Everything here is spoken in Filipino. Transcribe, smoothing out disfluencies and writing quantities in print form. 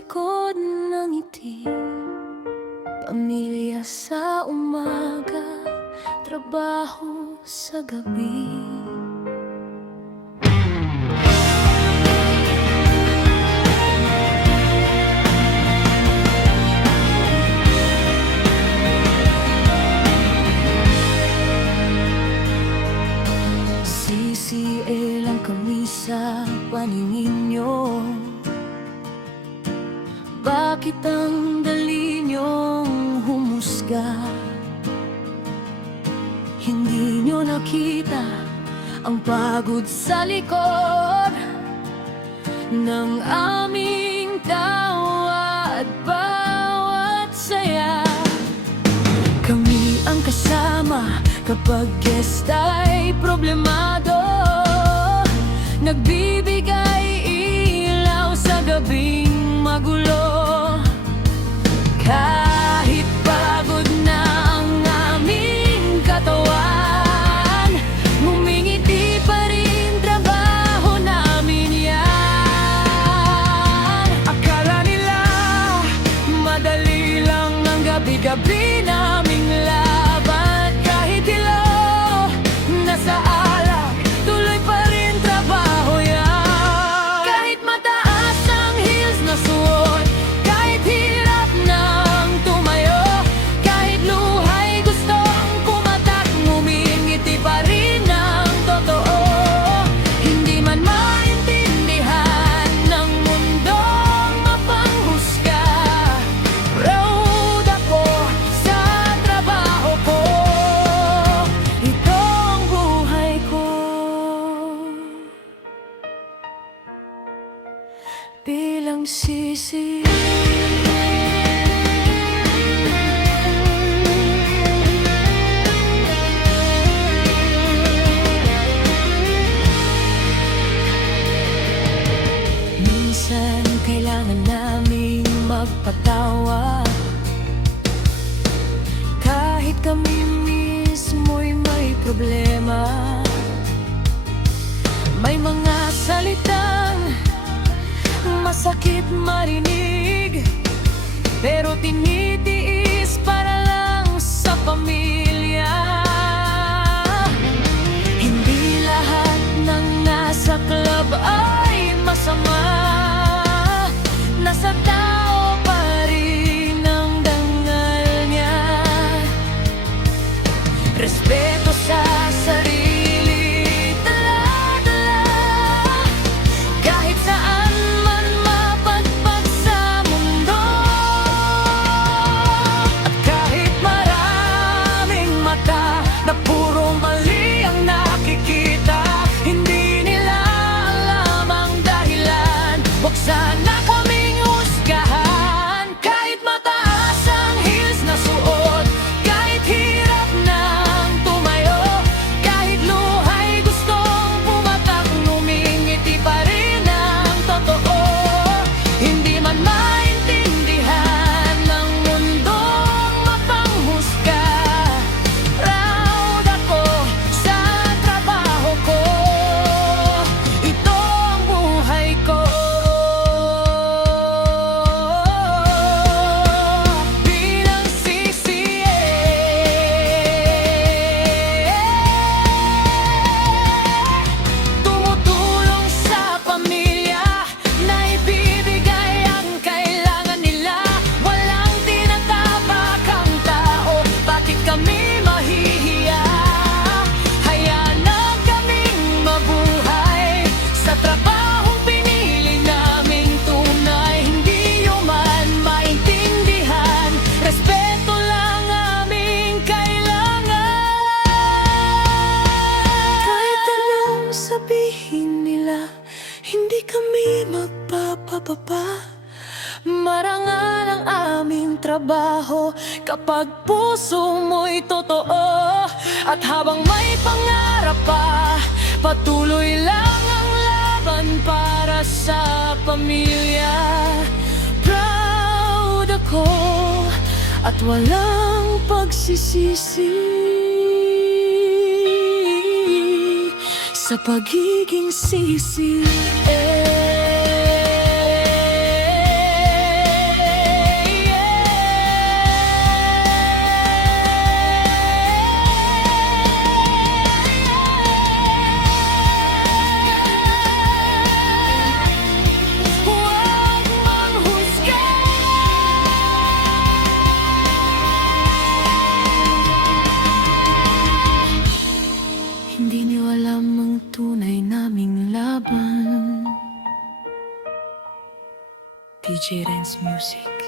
likod ng ngiti. Pamilya sa umaga, trabaho sa gabi. CCA lang kami sa paningin nyo. Bakit ang dali niyong humusga? Hindi niyo nakita ang pagod sa likod ng aming tawa at bawat saya. Kami ang kasama kapag guest ay problemado, nagbibigay ilaw sa gabing magulo. Kahit pagod na ang aming katawan, ngumingiti pa rin, trabaho namin yan. Akala nila madali lang ang gabi-gabi naming laban. Kahit ilaw nasa alak, tuloy pa rin trabaho yan. Kahit mataas ang heels na suot, kahit hirap nang tumayo, kahit luhay gustong pumatak, ngumingiti pa rin ang totoo. Hindi man maintindihan ng mundong mapanghusga, proud ako sa trabaho ko. Ito ang buhay ko bilang sisi. Minsan kailangan naming magpatawa, kahit kami mismo'y may problema. May mga salitang masakit marinig, pero tinitiis para lang sa pamilya. Hindi lahat ng nasa club ay masama, nasa tao pa rin ang dangal niya. Respeto sa sarili, dala-dala, kahit saan man mapadpad sa mundo. At kahit maraming mata na puro mali ang nakikita, hindi nila alam ang dahilan. Huwag sana kaming husgahan. Kahit mataas ang heels na suot, kahit hirap nang tumayo, kahit luhay gustong pumatak, ngumingiti pa rin ang totoo. Hindi man maintindihan ng mundong mapanghusga, proud ako sa trabaho ko. Ito ang buhay ko bilang CCA. Tumutulong sa pamilya, naibibigay ang kailangan nila. Walang tinatapak ang tao, bakit kami mahihiya? Hayaan na kaming mabuhay sa trabahong pinili naming tunay. Hindi nyo man maintindihan, respeto lang aming kailangan. Kahit anong sabihin nila, hindi kami magpapababa. Marangal ang aming trabaho kapag puso mo'y totoo. At habang may pangarap pa, patuloy lang ang laban para sa pamilya. Proud ako at walang pagsisisi sa pagiging sisi. laban. DJ Renz Music.